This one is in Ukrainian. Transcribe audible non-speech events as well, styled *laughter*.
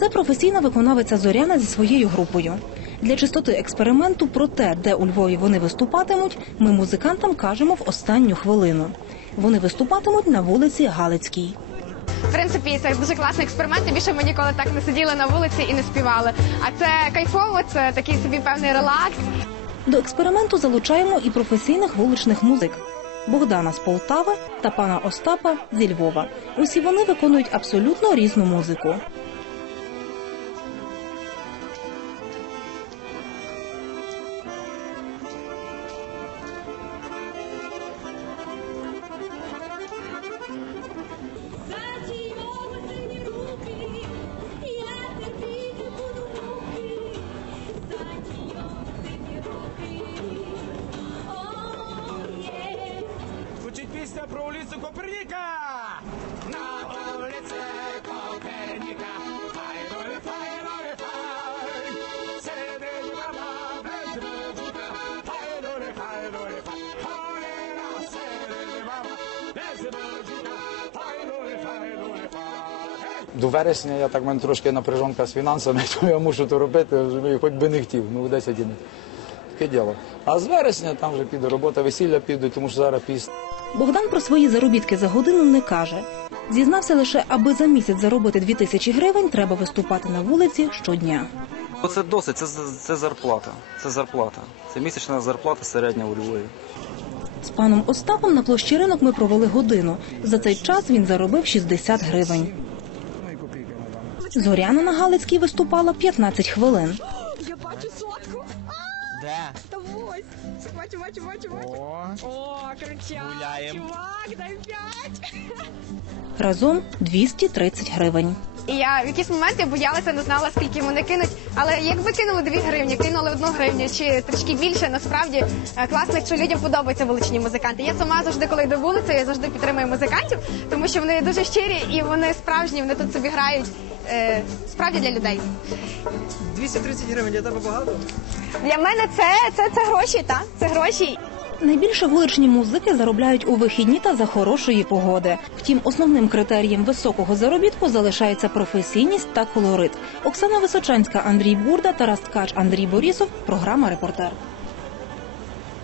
Це професійна виконавиця Зоряна зі своєю групою. Для чистоти експерименту про те, де у Львові вони виступатимуть, ми музикантам кажемо в останню хвилину. Вони виступатимуть на вулиці Галицькій. В принципі, це дуже класний експеримент. і Більше ми ніколи так не сиділи на вулиці і не співали. А це кайфово, це такий собі певний релакс. До експерименту залучаємо і професійних вуличних музик. Богдана з Полтави та пана Остапа зі Львова. Усі вони виконують абсолютно різну музику. Пісня про вулицю Коперніка. На вулиці Коперніка. Хай доли, хай доли, хай. Середині баба без ручка. Хай доли, хай доли, хай. Холера, середині баба без ручка. Хай доли, хай доли, хай. До вересня я так в мене трошки напряжонка з фінансами, *laughs* то я мушу то робити, хоч би не хотів, ну 10 днів. Таке діло. А з вересня там вже піде робота, весілля підуть, тому що зараз піс. Богдан про свої заробітки за годину не каже. Зізнався лише, аби за місяць заробити 2000 гривень, треба виступати на вулиці щодня. Це досить, це, це зарплата. Це зарплата. Це місячна зарплата середня у Львові. З паном Остапом на площі ринок ми провели годину. За цей час він заробив 60 гривень. Зоряна на Галицькій виступала 15 хвилин. Я бачу сотку. Де? Та ось. Бачу, бачу, бачу, бачу. О, О, крутяк. Гуляєм. Чувак, дай п'ять. *laughs* Разом 230 гривень. І я в якийсь момент я боялася, не знала, скільки вони кинуть. Але якби кинули 2 гривні, кинули 1 гривню чи трішки більше, насправді е, класно, якщо людям подобаються вуличні музиканти. Я сама завжди, коли йду вулицею, я завжди підтримую музикантів, тому що вони дуже щирі і вони справжні, вони тут собі грають е, справді для людей. 230 гривень для тебе багато? Для мене це, це, це гроші, так? Це гроші. Найбільше вуличні музики заробляють у вихідні та за хорошої погоди. Втім, основним критерієм високого заробітку залишається професійність та колорит. Оксана Височанська, Андрій Бурда, Тарас Ткач, Андрій Борісов. Програма Репортер.